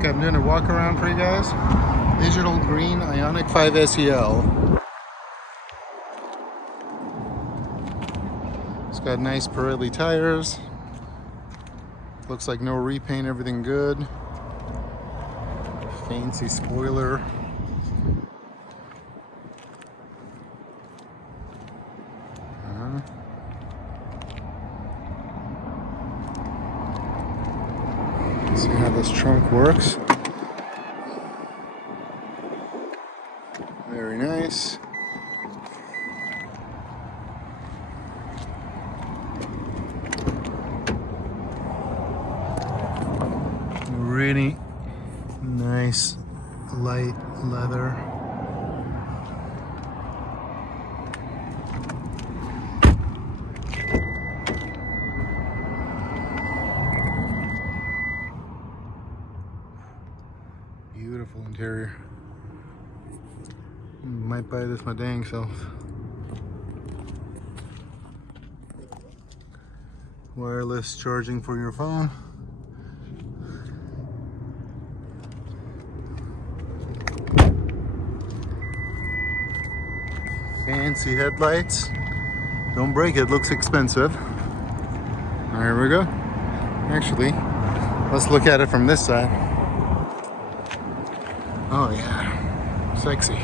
Okay, I'm doing a walk around for you guys. Digital green IONIQ 5 SEL. It's got nice Pirelli tires. Looks like no repaint, everything good. Fancy spoiler. See how this trunk works. Very nice. Really nice light leather. Beautiful interior. Might buy this my dang self. Wireless charging for your phone. Fancy headlights. Don't break it, looks expensive. There we go. Actually, let's look at it from this side. Oh yeah, sexy.